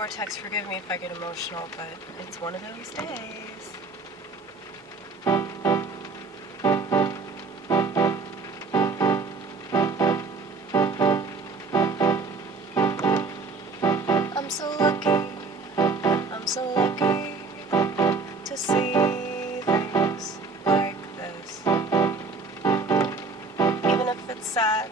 vortex, forgive me if I get emotional, but it's one of those days. I'm so lucky to see things like this, even if it's sad.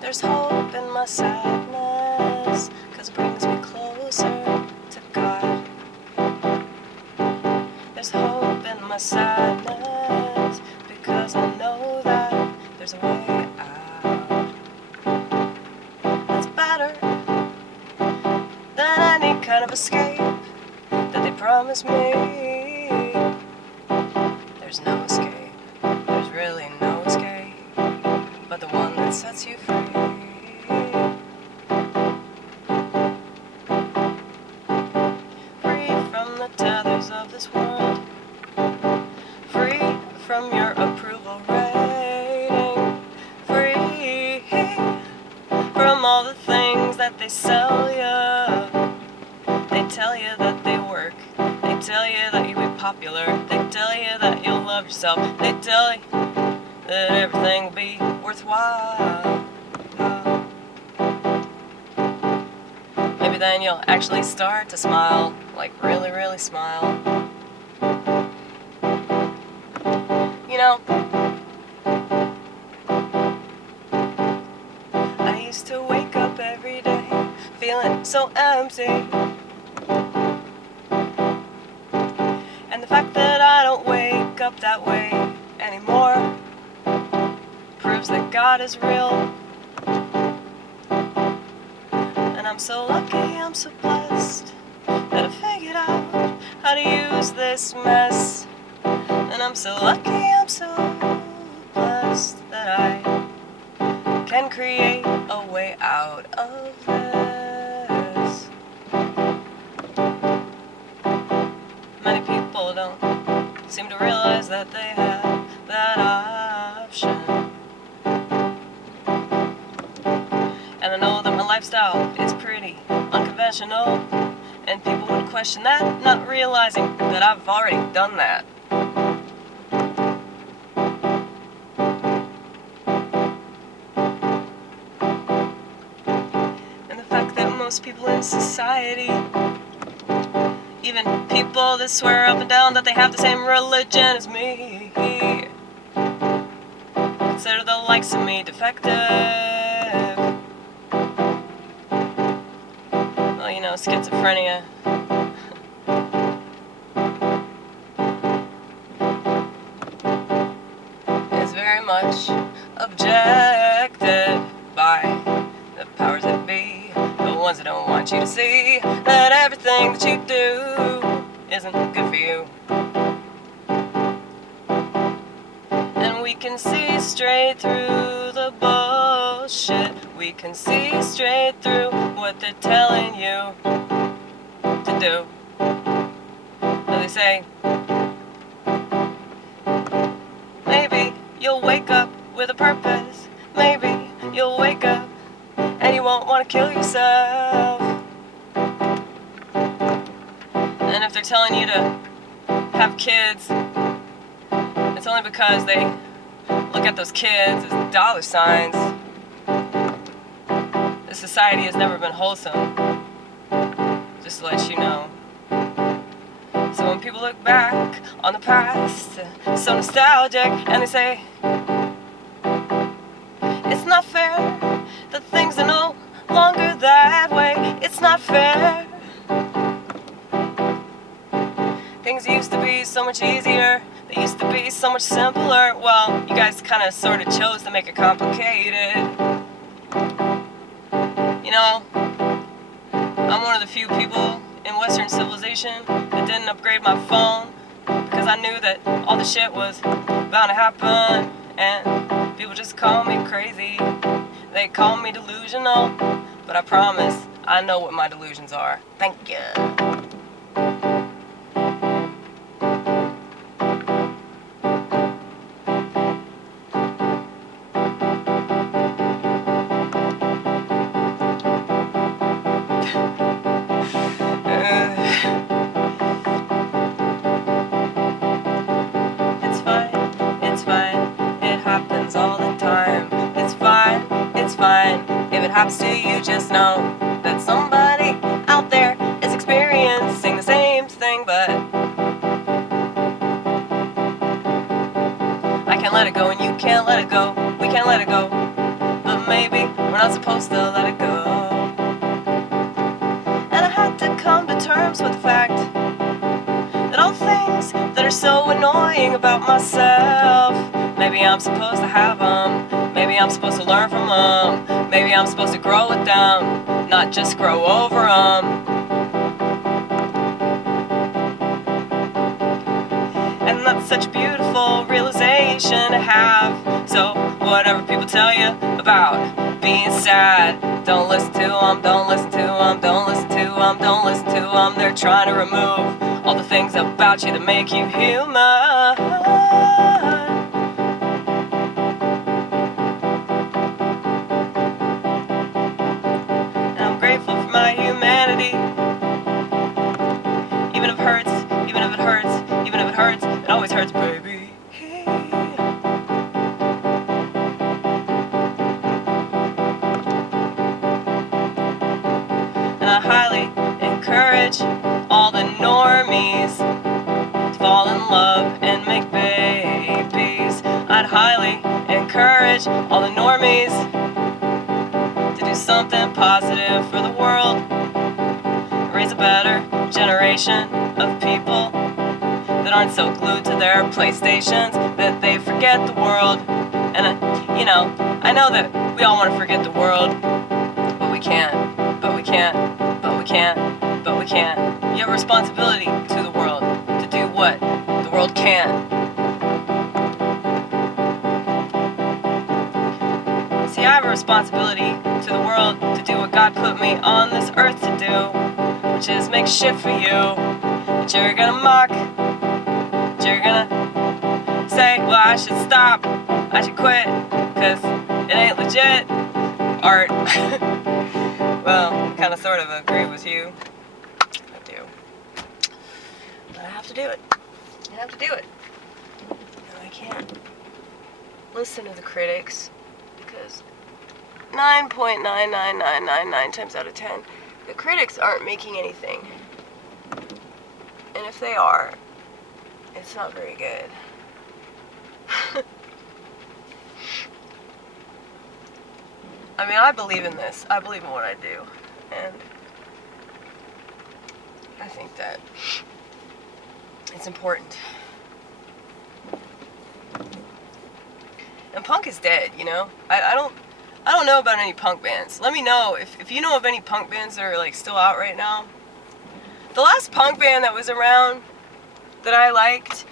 There's hope in my sadness, 'cause it brings me closer to God. There's hope in my sadness, because I know that there's a way out. It's better than any kind of escape that they promise me. There's no escape, there's really no escape, but the one that sets you free. Free from the tethers of this world, free from your approval rating, free from all the things that they sell you. They tell you that they work, they tell you that you'll be popular, they tell you that you'll love yourself, they tell you that everything will be worthwhile. Maybe then you'll actually start to smile, like really, really smile. You know, I used to wake up every day feeling so empty. And the fact that I don't wake up that way anymore proves that God is real. And I'm so lucky, I'm so blessed that I figured out how to use this mess. And I'm so lucky, I'm so blessed that I can create a way out of this. Many people don't seem to realize that they have that option. And I know that my lifestyle is pretty unconventional, and people would question that, not realizing that I've already done that. And the fact that most people in society, even people that swear up and down that they have the same religion as me, consider the likes of me defective. Well, you know, schizophrenia. Is very much objected by the powers that be, the ones that don't want you to see that everything that you do isn't good for you. And we can see straight through the bullshit. We can see straight through what they're telling you to do. So they say, maybe you'll wake up with a purpose. Maybe you'll wake up and you won't want to kill yourself. And if they're telling you to have kids, it's only because they look at those kids as dollar signs. This society has never been wholesome, just to let you know. So when people look back on the past, so nostalgic, and they say, it's not fair that things are no longer that way. It's not fair. Things used to be so much easier. They used to be so much simpler. Well, you guys kind of sort of chose to make it complicated. You know, I'm one of the few people in Western civilization that didn't upgrade my phone because I knew that all the shit was bound to happen, and people just call me crazy. They call me delusional, but I promise I know what my delusions are. Thank you. happens to you, just know that somebody out there is experiencing the same thing, but I can't let it go and you can't let it go. We can't let it go, but maybe we're not supposed to let it go. And I had to come to terms with the fact that all things that are so annoying about myself, maybe I'm supposed to have them. Maybe I'm supposed to learn from them. Maybe I'm supposed to grow with them, not just grow over them. And that's such a beautiful realization to have. So whatever people tell you about being sad, don't listen to them, don't listen to them, don't listen to them, don't listen to them. They're trying to remove all the things about you that make you human. And I'm grateful for my humanity. Even if it hurts, even if it hurts, even if it hurts, it always hurts, baby. And I highly encourage all the normies to fall in love and make babies. I'd highly encourage all the normies to do something positive for the world, raise a better generation of people that aren't so glued to their PlayStations that they forget the world. And I know that we all want to forget the world, but we can't, but we can't, but we can't, but we can't. You have a responsibility to the world to do what the world can't. See, I have a responsibility to the world to do what God put me on this earth to do, which is make shit for you that you're gonna mock, that you're gonna say, well, I should stop, I should quit, cause it ain't legit art. Well, I kinda sort of agree with you. I do. But I have to do it. I have to do it. And I can't listen to the critics, because 9.99999 times out of 10, the critics aren't making anything. And if they are, it's not very good. I mean, I believe in this. I believe in what I do. And I think that it's important. And punk is dead, you know? I don't know about any punk bands. Let me know if you know of any punk bands that are like still out right now. The last punk band that was around that I liked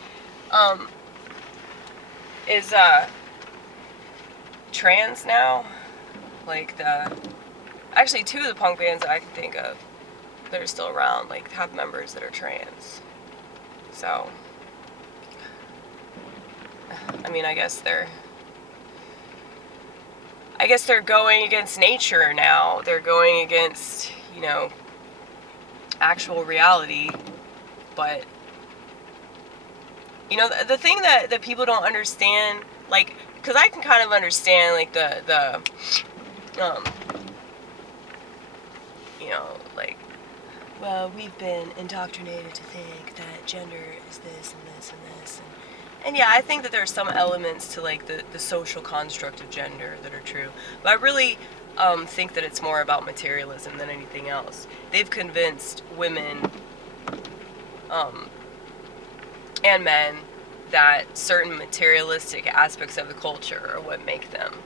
is trans now. Like actually two of the punk bands that I can think of that are still around like have members that are trans. So I mean, I guess they're going against nature now. They're going against, actual reality. But, the thing that people don't understand, like, because I can kind of understand, like, like, well, we've been indoctrinated to think that gender is this and this and this. And yeah, I think that there are some elements to, like, the social construct of gender that are true. But I really think that it's more about materialism than anything else. They've convinced women and men that certain materialistic aspects of the culture are what make them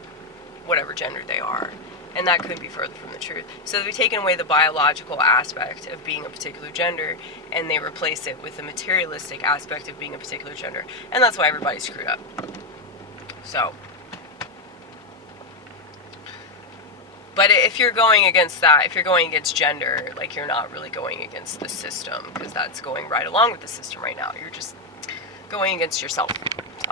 whatever gender they are. And that couldn't be further from the truth. So they've taken away the biological aspect of being a particular gender, and they replace it with the materialistic aspect of being a particular gender. And that's why everybody's screwed up. So. But if you're going against that, if you're going against gender, like, you're not really going against the system, because that's going right along with the system right now. You're just going against yourself. So.